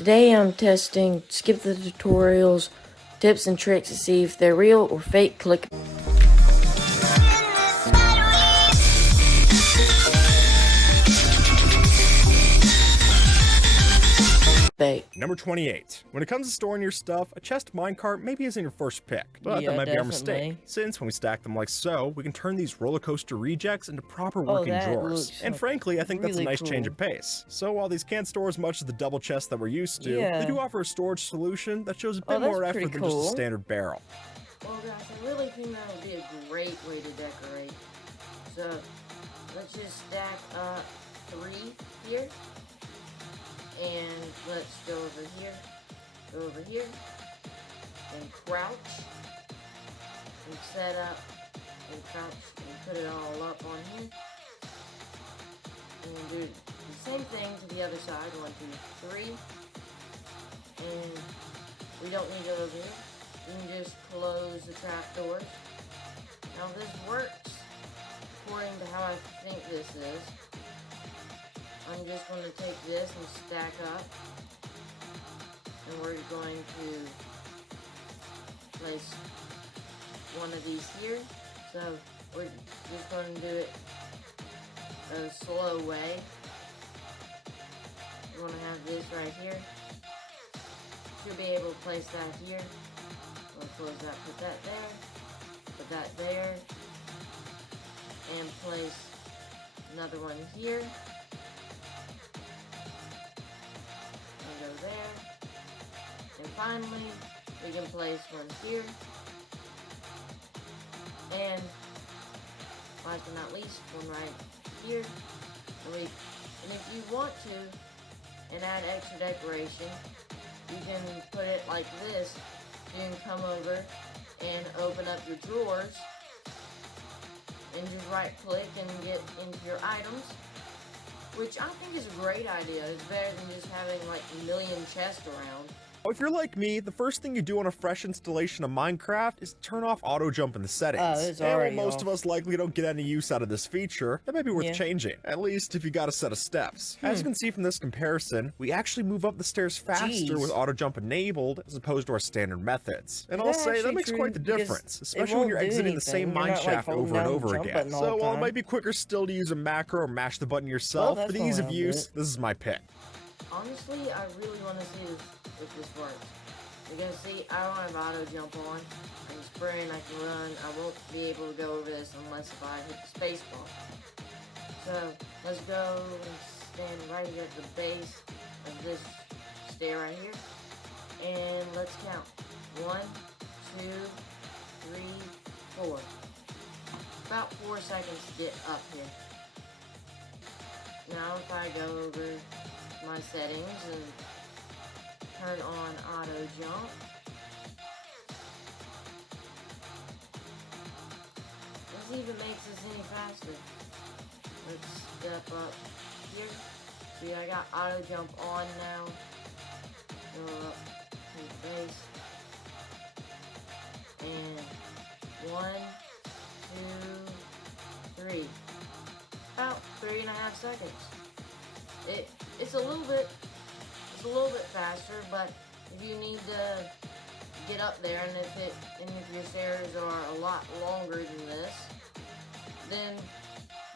Today I'm testing skip the tutorials, tips and tricks to see if they're real or fake clickbait. Number 28. When it comes to storing your stuff, a chest minecart maybe isn't your first pick, but that might be our mistake. Since when we stack them like so, we can turn these roller coaster rejects into proper working drawers. And frankly, I think that's a nice change of pace. So while these can't store as much as the double chest that we're used to, they do offer a storage solution that shows a bit more effort than just a standard barrel. Well guys, I really think that would be a great way to decorate. So let's just stack up 3 here. And let's go over here, and crouch, and set up, and crouch, and put it all up on here. And do the same thing to the other side, 1, 2, 3. And we don't need it over here. You can just close the trapdoors. Now this works according to how I think this is. I'm just going to take this and stack up, and we're going to place one of these here. So we're just going to do it a slow way. We're going to have this right here. Should be able to place that here. We'll close that, put that there, and place another one here. There, and finally we can place one here, and last but not least, one right here. And if you want to and add extra decoration, you can put it like this. You can come over and open up your drawers and just right click and get into your items, which I think is a great idea. It's better than just having like a million chests around. If you're like me, the first thing you do on a fresh installation of Minecraft is turn off auto jump in the settings. It's already while most of us likely don't get any use out of this feature, that might be worth changing, at least if you got a set of steps. As you can see from this comparison, we actually move up the stairs faster with auto jump enabled as opposed to our standard methods. And I'll say that makes quite the difference, especially when you're exiting the same mine shaft over and over again. So while it might be quicker still to use a macro or mash the button yourself, for the ease of use, this is my pick. Honestly, I really want to see if this works. Because see, I don't have auto jump on. I can sprint, I can run. I won't be able to go over this unless if I hit the space bar. So let's go and stand right here at the base of this stair right here. And let's count. 1, 2, 3, 4. About 4 seconds to get up here. Now if I go over my settings and turn on auto jump, this even makes this any faster. Let's step up here. See, I got auto jump on now. Go up to the base. And 1, 2, 3. About 3.5 seconds. It's a little bit faster, but if you need to get up there, and if your stairs are a lot longer than this, then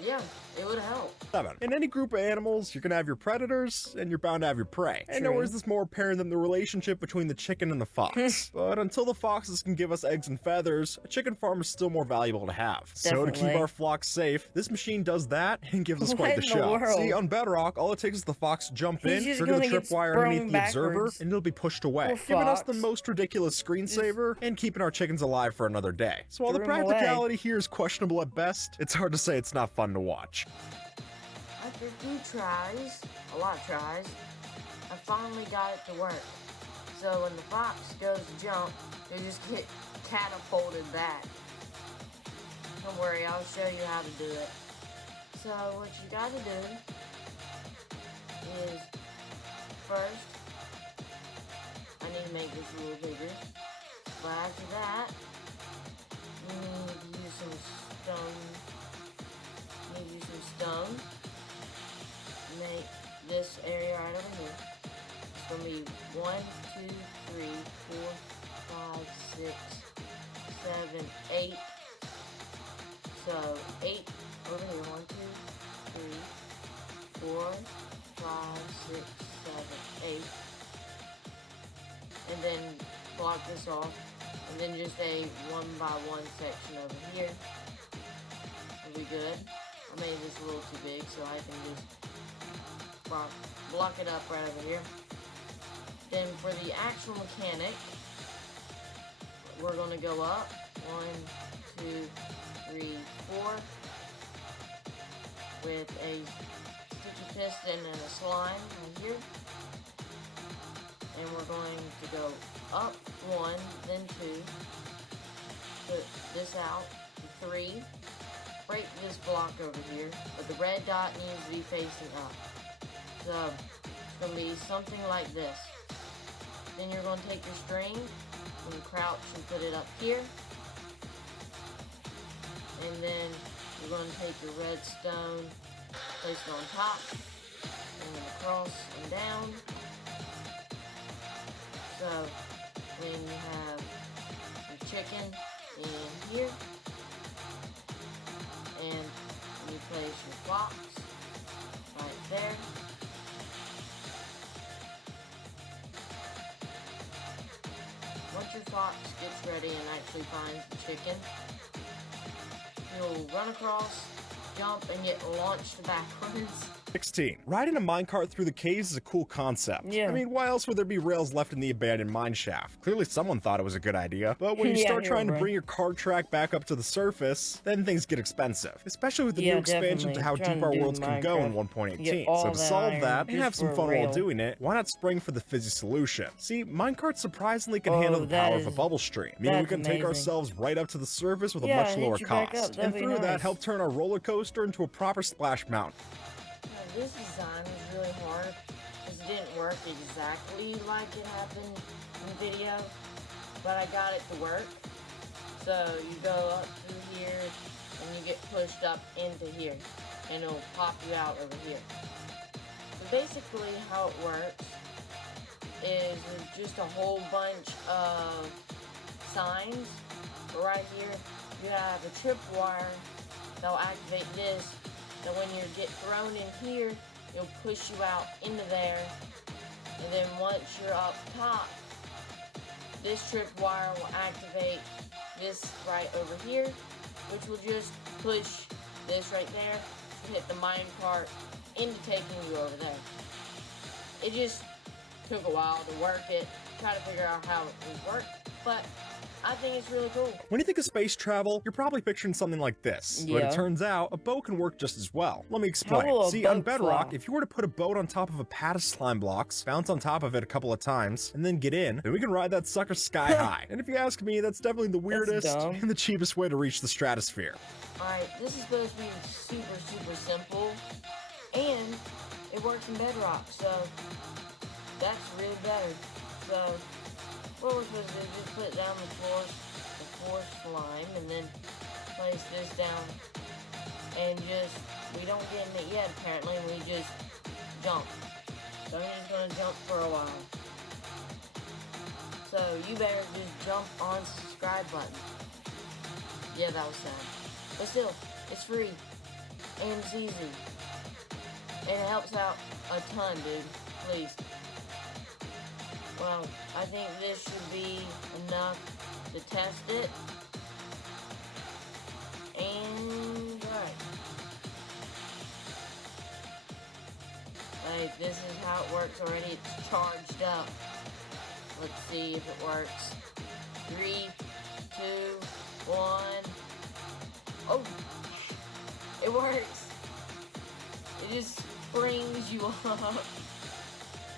yeah, it would help. 7. In any group of animals, you're gonna have your predators, and you're bound to have your prey. And nowhere is this more apparent than the relationship between the chicken and the fox. But until the foxes can give us eggs and feathers, a chicken farm is still more valuable to have. So to keep our flock safe, this machine does that and gives us quite the show. See, on Bedrock, all it takes is the fox to jump in, trigger the tripwire underneath the observer, and it'll be pushed away, giving us the most ridiculous screensaver and keeping our chickens alive for another day. So while the practicality here is questionable at best, it's hard to say it's not fun to watch. After a few tries, a lot of tries, I finally got it to work. So when the fox goes to jump, you just get catapulted back. Don't worry, I'll show you how to do it. So what you gotta do is, first, I need to make this a little bigger. But after that, you need to use some stone. Make this area right over here. gonna be 1, 2, 3, 4, 5, 6, 7, 8. So 8 over here. 1, 2, 3, 4, 5, 6, 7, 8. And then block this off. And then just a 1 by 1 section over here. Will be good. I made this a little too big, so I can just block it up right over here. Then for the actual mechanic, we're going to go up 1, 2, 3, 4 with a sticky piston and a slime right here. And we're going to go up 1, then 2, put this out, 3, break this block over here, but the red dot needs to be facing up. So it's going to be something like this. Then you're going to take your string and crouch and put it up here. And then you're going to take your red stone, place it on top, and then across and down. So then you have your chicken in here, and you place your fox right there. Once your fox gets ready and actually finds the chicken, you'll run across, jump, and get launched backwards. 16. Riding a minecart through the caves is a cool concept. Yeah. I mean, why else would there be rails left in the abandoned mine shaft? Clearly someone thought it was a good idea, but when you Yeah, start you're trying to right. bring your cart track back up to the surface, then things get expensive. Especially with the new expansion to how Trying deep to our do worlds can go in Minecraft, 1.18. get So all to that solve iron that and just have some for a fun while rail. doing it, why not spring for the fizzy solution? See, minecarts surprisingly can Oh, handle the that power of a is- bubble stream. Maybe we that's can take amazing. ourselves right up to the surface with a Yeah, much hit lower you back up. cost. That'd And be through that, nice. help turn our roller coaster into a proper splash mountain. Now, this design was really hard because it didn't work exactly like it happened in the video, but I got it to work. So you go up through here and you get pushed up into here, and it'll pop you out over here. So basically how it works is with just a whole bunch of signs. But right here you have a tripwire that'll activate this. So when you get thrown in here, it'll push you out into there. And then once you're up top, this tripwire will activate this right over here, which will just push this right there and hit the minecart into taking you over there. It just took a while to work it, try to figure out how it would work, but I think it's really cool. When you think of space travel, you're probably picturing something like this. But Yeah. it turns out, a boat can work just as well. Let me How explain. will a See, on boat Bedrock, fly? if you were to put a boat on top of a pad of slime blocks, bounce on top of it a couple of times, and then get in, then we can ride that sucker sky high. And if you ask me, that's definitely the weirdest dumb. and the cheapest way to reach the stratosphere. Alright, this is supposed to be super simple, and it works in Bedrock, so that's really better. So, what we're supposed to do is just put down the floor slime, and then place this down, and just, we don't get in it yet apparently, we just jump. So I'm just gonna jump for a while. So you better just jump on the subscribe button. Yeah, that was sad. But still, it's free, and it's easy. And it helps out a ton, dude. Please. Well, I think this should be enough to test it. And, alright. Like, this is how it works already. It's charged up. Let's see if it works. 3, 2, 1. Oh! It works! It just springs you up.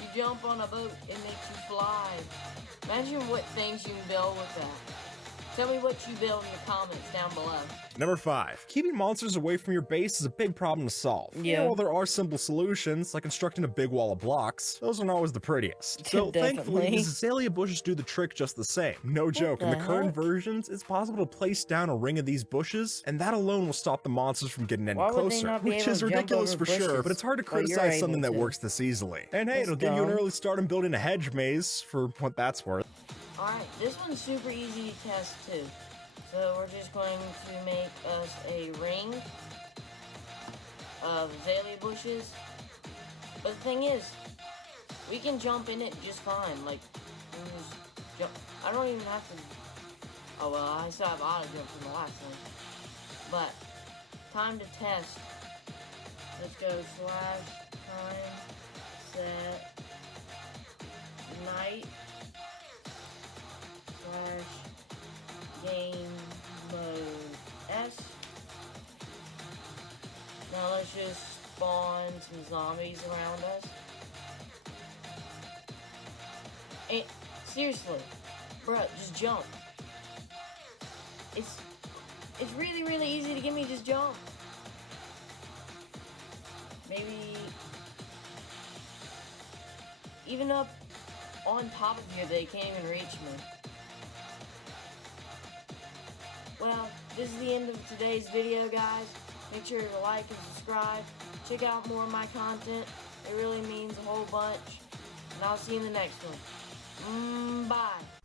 You jump on a boat, it makes you fly. Imagine what things you can build with that. Tell me what you build in the comments down below. Number 5. Keeping monsters away from your base is a big problem to solve. Yeah. While there are simple solutions, like constructing a big wall of blocks, those aren't always the prettiest. So thankfully, Definitely. these azalea bushes do the trick just the same. No joke, in the the current heck? versions, it's possible to place down a ring of these bushes, and that alone will stop the monsters from getting any Why would they closer. not be Which able is to jump ridiculous over for sure, bushes but it's hard to while you're criticize something able that to? works this easily. And hey, That's it'll give you an dumb. early start in building a hedge maze, for what that's worth. Alright, this one's super easy to test too. So we're just going to make us a ring of azalea bushes. But the thing is, we can jump in it just fine. Like, I don't even have to. Oh well, I still have auto jump from the last one. But time to test. Let's go /time set night / game mode S. Now let's just spawn some zombies around us. And seriously, bruh, just jump. It's really, really easy to get me just jump. Maybe even up on top of you, they can't even reach me. Well, this is the end of today's video, guys. Make sure to like and subscribe. Check out more of my content. It really means a whole bunch. And I'll see you in the next one. Bye.